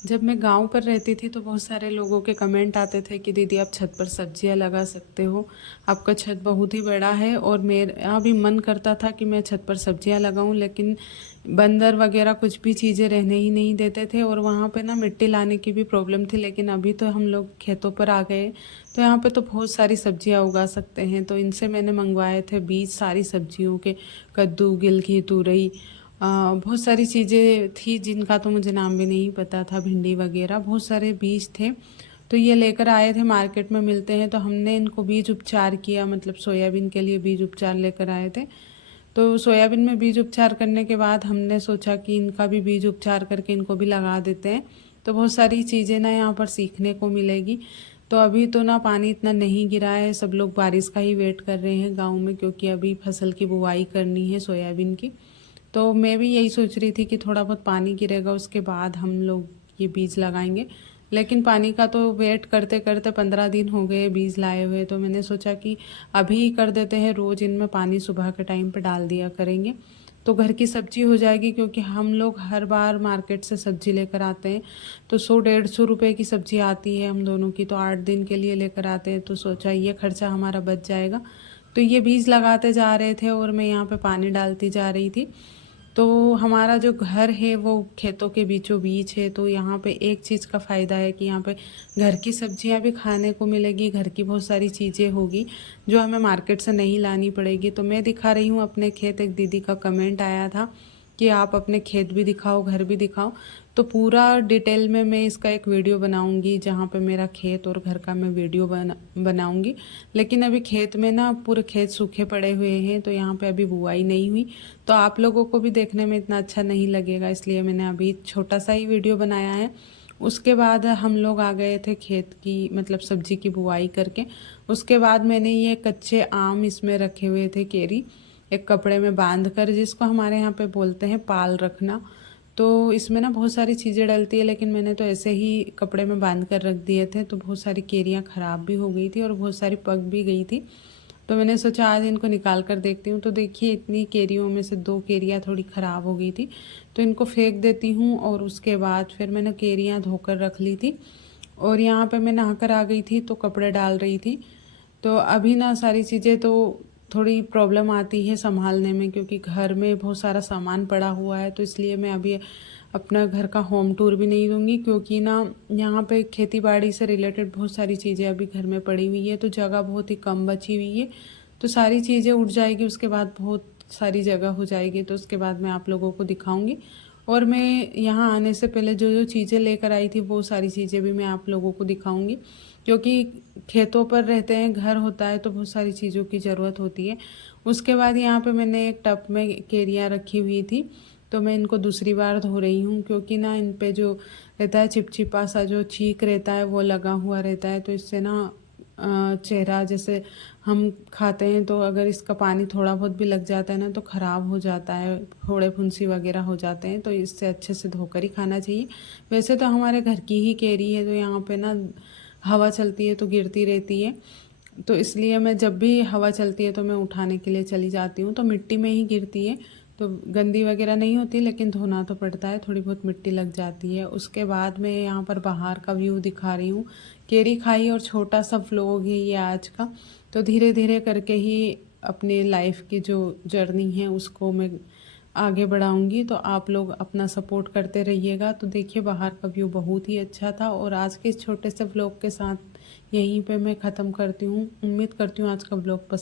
जब मैं गांव पर रहती थी तो बहुत सारे लोगों के कमेंट आते थे कि दीदी आप छत पर सब्जियां लगा सकते हो, आपका छत बहुत ही बड़ा है। और मेरा भी मन करता था कि मैं छत पर सब्जियां लगाऊं, लेकिन बंदर वगैरह कुछ भी चीज़ें रहने ही नहीं देते थे और वहाँ पे ना मिट्टी लाने की भी प्रॉब्लम थी। लेकिन अभी तो हम लोग खेतों पर आ गए तो यहाँ पे तो बहुत सारी सब्जियां उगा सकते हैं। तो इनसे मैंने मंगवाए थे बीज सारी सब्जियों के, कद्दू, गिलकी, तुरई, बहुत सारी चीज़ें थी जिनका तो मुझे नाम भी नहीं पता था, भिंडी वगैरह बहुत सारे बीज थे। तो ये लेकर आए थे, मार्केट में मिलते हैं। तो हमने इनको बीज उपचार किया, मतलब सोयाबीन के लिए बीज उपचार लेकर आए थे। तो सोयाबीन में बीज उपचार करने के बाद हमने सोचा कि इनका भी बीज उपचार करके इनको भी लगा देते हैं। तो बहुत सारी चीज़ें ना यहाँ पर सीखने को मिलेगी। तो अभी तो ना पानी इतना नहीं गिरा है, सब लोग बारिश का ही वेट कर रहे हैं गाँव में, क्योंकि अभी फसल की बुवाई करनी है सोयाबीन की। तो मैं भी यही सोच रही थी कि थोड़ा बहुत पानी गिरेगा उसके बाद हम लोग ये बीज लगाएंगे। लेकिन पानी का तो वेट करते करते 15 दिन हो गए बीज लाए हुए। तो मैंने सोचा कि अभी ही कर देते हैं, रोज़ इनमें पानी सुबह के टाइम पे डाल दिया करेंगे तो घर की सब्जी हो जाएगी। क्योंकि हम लोग हर बार मार्केट से सब्जी लेकर आते हैं तो 100-150 रुपए की सब्जी आती है हम दोनों की। तो 8 दिन के लिए लेकर आते हैं तो सोचा ये खर्चा हमारा बच जाएगा। तो ये बीज लगाते जा रहे थे और मैं यहाँ पे पानी डालती जा रही थी। तो हमारा जो घर है वो खेतों के बीचों बीच है। तो यहाँ पे एक चीज़ का फ़ायदा है कि यहाँ पे घर की सब्जियाँ भी खाने को मिलेगी, घर की बहुत सारी चीज़ें होगी जो हमें मार्केट से नहीं लानी पड़ेगी। तो मैं दिखा रही हूँ अपने खेत। एक दीदी का कमेंट आया था कि आप अपने खेत भी दिखाओ, घर भी दिखाओ। तो पूरा डिटेल में मैं इसका एक वीडियो बनाऊंगी जहाँ पे मेरा खेत और घर का मैं वीडियो बनाऊंगी। लेकिन अभी खेत में ना पूरे खेत सूखे पड़े हुए हैं तो यहाँ पे अभी बुआई नहीं हुई, तो आप लोगों को भी देखने में इतना अच्छा नहीं लगेगा, इसलिए मैंने अभी छोटा सा ही वीडियो बनाया है। उसके बाद हम लोग आ गए थे खेत की, मतलब सब्जी की बुआई करके। उसके बाद मैंने ये कच्चे आम इसमें रखे हुए थे, केरी, एक कपड़े में बांध कर, जिसको हमारे यहाँ पे बोलते हैं पाल रखना। तो इसमें ना बहुत सारी चीज़ें डलती है, लेकिन मैंने तो ऐसे ही कपड़े में बांध कर रख दिए थे। तो बहुत सारी केरियाँ ख़राब भी हो गई थी और बहुत सारी पक भी गई थी। तो मैंने सोचा आज इनको निकाल कर देखती हूँ। तो देखिए इतनी केरियों में से 2 केरियाँ थोड़ी ख़राब हो गई थी, तो इनको फेंक देती हूँ। और उसके बाद फिर मैंने केरियाँ धोकर रख ली थी और यहाँ पे मैं नहाकर आ गई थी तो कपड़े डाल रही थी। तो अभी ना सारी चीज़ें तो थोड़ी प्रॉब्लम आती है संभालने में, क्योंकि घर में बहुत सारा सामान पड़ा हुआ है। तो इसलिए मैं अभी अपना घर का होम टूर भी नहीं दूंगी, क्योंकि ना यहाँ पे खेती बाड़ी से रिलेटेड बहुत सारी चीज़ें अभी घर में पड़ी हुई है। तो जगह बहुत ही कम बची हुई है, तो सारी चीज़ें उठ जाएगी, उसके बाद बहुत सारी जगह हो जाएगी। तो उसके बाद मैं आप लोगों को दिखाऊंगी। और मैं यहाँ आने से पहले जो जो चीज़ें लेकर आई थी वो सारी चीज़ें भी मैं आप लोगों को दिखाऊंगी। क्योंकि खेतों पर रहते हैं, घर होता है तो बहुत सारी चीज़ों की ज़रूरत होती है। उसके बाद यहाँ पे मैंने एक टब में केरियाँ रखी हुई थी, तो मैं इनको दूसरी बार धो रही हूँ। क्योंकि ना इन पे जो रहता है चिपचिपा सा जो छींक रहता है वो लगा हुआ रहता है। तो इससे ना चेहरा, जैसे हम खाते हैं तो अगर इसका पानी थोड़ा बहुत भी लग जाता है ना तो ख़राब हो जाता है, फोड़े फुंसी वगैरह हो जाते हैं। तो इससे अच्छे से धोकर ही खाना चाहिए। वैसे तो हमारे घर की ही केरी है, तो यहाँ पे ना हवा चलती है तो गिरती रहती है। तो इसलिए मैं जब भी हवा चलती है तो मैं उठाने के लिए चली जाती हूँ, तो मिट्टी में ही गिरती है। तो गंदी वगैरह नहीं होती, लेकिन धोना तो पड़ता है, थोड़ी बहुत मिट्टी लग जाती है। उसके बाद मैं यहाँ पर बाहर का व्यू दिखा रही हूँ। केरी खाई और छोटा सा व्लॉग है ये आज का। तो धीरे धीरे करके ही अपनी लाइफ की जो जर्नी है उसको मैं आगे बढ़ाऊंगी। तो आप लोग अपना सपोर्ट करते रहिएगा। तो देखिए बाहर का व्यू बहुत ही अच्छा था। और आज के इस छोटे से व्लॉग के साथ यहीं पे मैं ख़त्म करती हूँ। उम्मीद करती हूँ आज का व्लॉग पसंद